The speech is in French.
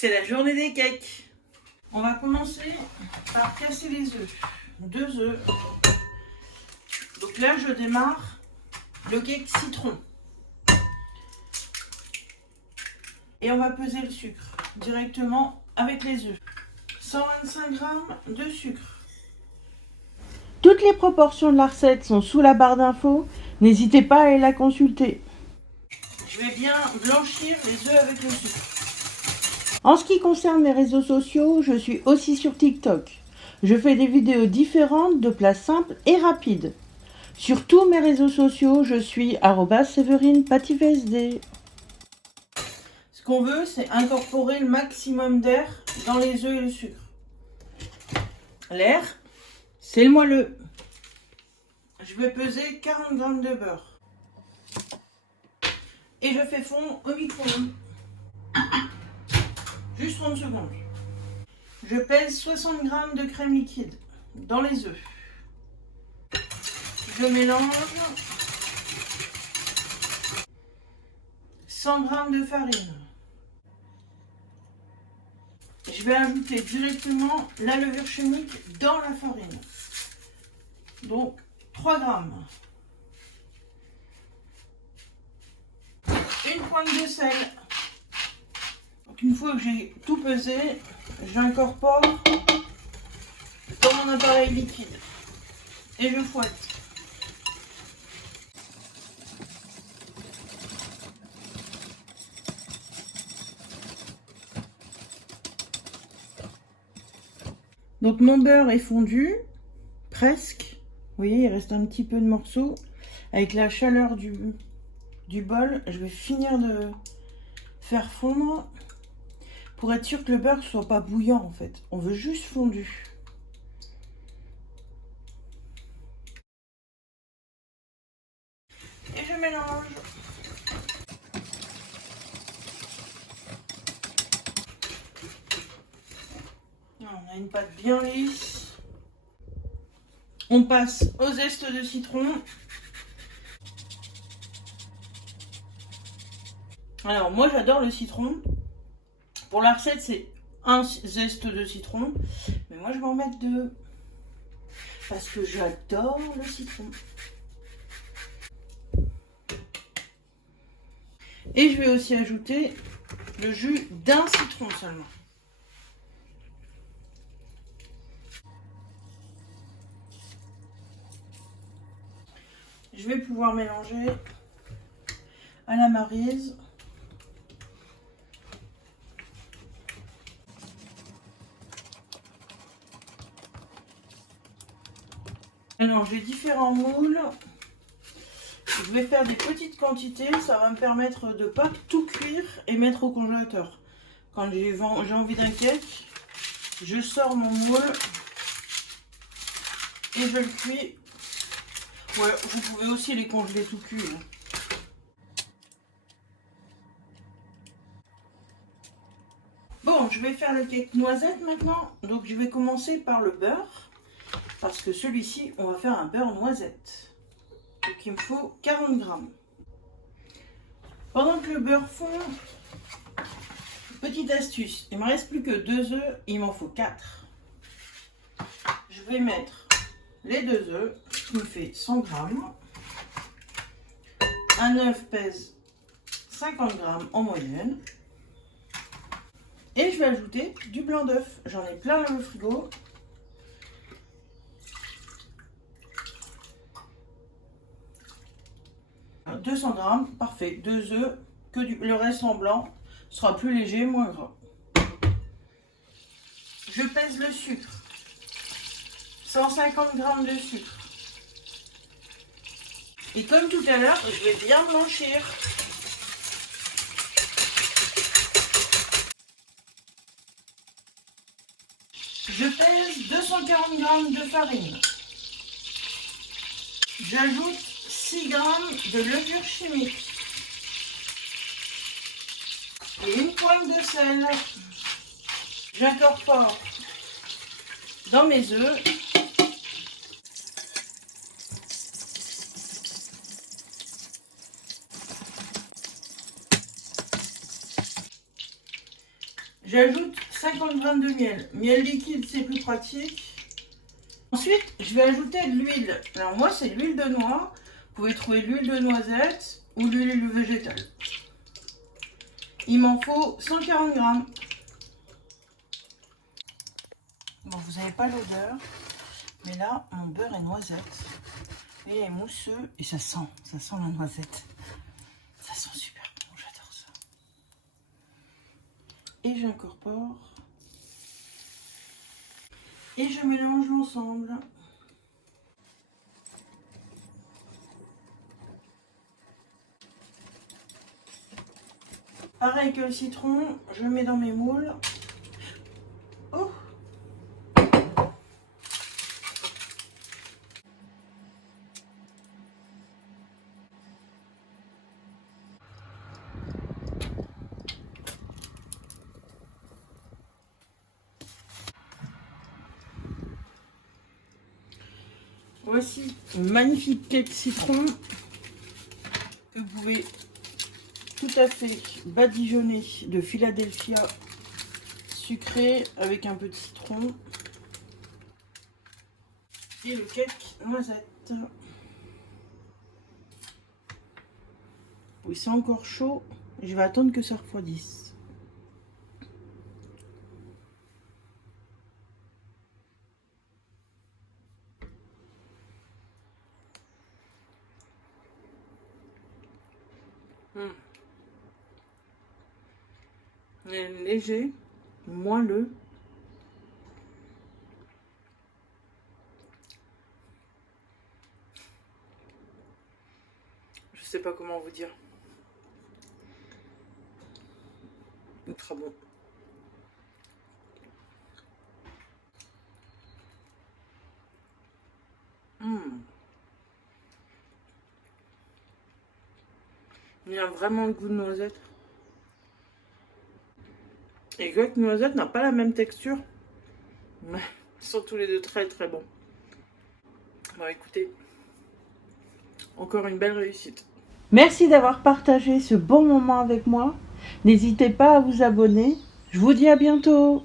c'est la journée des cakes. On va commencer par casser les œufs. 2 œufs. Donc là, je démarre le cake citron. Et on va peser le sucre directement avec les œufs. 125 g de sucre. Toutes les proportions de la recette sont sous la barre d'infos. N'hésitez pas à aller la consulter. Je vais bien blanchir les œufs avec le sucre. En ce qui concerne mes réseaux sociaux, je suis aussi sur TikTok. Je fais des vidéos différentes de plats simples et rapides. Sur tous mes réseaux sociaux, je suis @severinepativsd. Ce qu'on veut, c'est incorporer le maximum d'air dans les œufs et le sucre. L'air, c'est le moelleux. Je vais peser 40 g de beurre. Et je fais fondre au micro-ondes. Juste 30 secondes. Je pèse 60 g de crème liquide dans les œufs. Je mélange 100 g de farine. Je vais ajouter directement la levure chimique dans la farine. Donc 3 g. Une pointe de sel. Donc une fois que j'ai tout pesé, j'incorpore dans mon appareil liquide et je fouette. Donc mon beurre est fondu, presque. Vous voyez, il reste un petit peu de morceaux. Avec la chaleur du bol, je vais finir de faire fondre pour être sûr que le beurre ne soit pas bouillant en fait. On veut juste fondu. Et je mélange. On a une pâte bien lisse. On passe au zeste de citron. Alors moi j'adore le citron. Pour la recette c'est un zeste de citron. Mais moi je vais en mettre 2. Parce que j'adore le citron. Et je vais aussi ajouter le jus d'un citron seulement. Je vais pouvoir mélanger à la maryse. Alors j'ai différents moules. Je vais faire des petites quantités, ça va me permettre de ne pas tout cuire et mettre au congélateur. Quand j'ai envie d'un cake, je sors mon moule et je le cuis. Ouais, vous pouvez aussi les congeler tout cuit. Bon, je vais faire le cake noisette maintenant. Donc je vais commencer par le beurre. Parce que celui-ci, on va faire un beurre noisette. Donc il me faut 40 g. Pendant que le beurre fond, petite astuce, il ne me reste plus que 2 œufs, il m'en faut 4. Je vais mettre les 2 œufs, qui me fait 100 g. Un œuf pèse 50 g en moyenne. Et je vais ajouter du blanc d'œuf. J'en ai plein dans le frigo. « 200 g, parfait. 2 œufs, le reste en blanc sera plus léger, moins gras. Je pèse le sucre. 150 g de sucre. Et comme tout à l'heure, je vais bien blanchir. Je pèse 240 g de farine. J'ajoute 6 g de levure chimique. Et une pointe de sel. J'incorpore dans mes œufs. J'ajoute 50 g de miel. Miel liquide, c'est plus pratique. Ensuite, je vais ajouter de l'huile. Alors moi, c'est l'huile de noix. Vous pouvez trouver l'huile de noisette ou l'huile végétale. Il m'en faut 140 g. Bon, vous n'avez pas l'odeur, mais là, mon beurre est noisette. Et il est mousseux et ça sent la noisette. Ça sent super bon, j'adore ça. Et j'incorpore. Et je mélange l'ensemble. Pareil que le citron, je mets dans mes moules. Oh! Voici une magnifique cake citron que vous pouvez tout à fait badigeonner de Philadelphia sucré avec un peu de citron et le cake noisette. Oui, c'est encore chaud, je vais attendre que ça refroidisse. Il est léger, moelleux. Je sais pas comment vous dire. Ultra bon. Il y a vraiment le goût de noisette. Et que noisette n'a pas la même texture. Mais ils sont tous les deux très très bons. Bon, écoutez, encore une belle réussite. Merci d'avoir partagé ce bon moment avec moi. N'hésitez pas à vous abonner. Je vous dis à bientôt.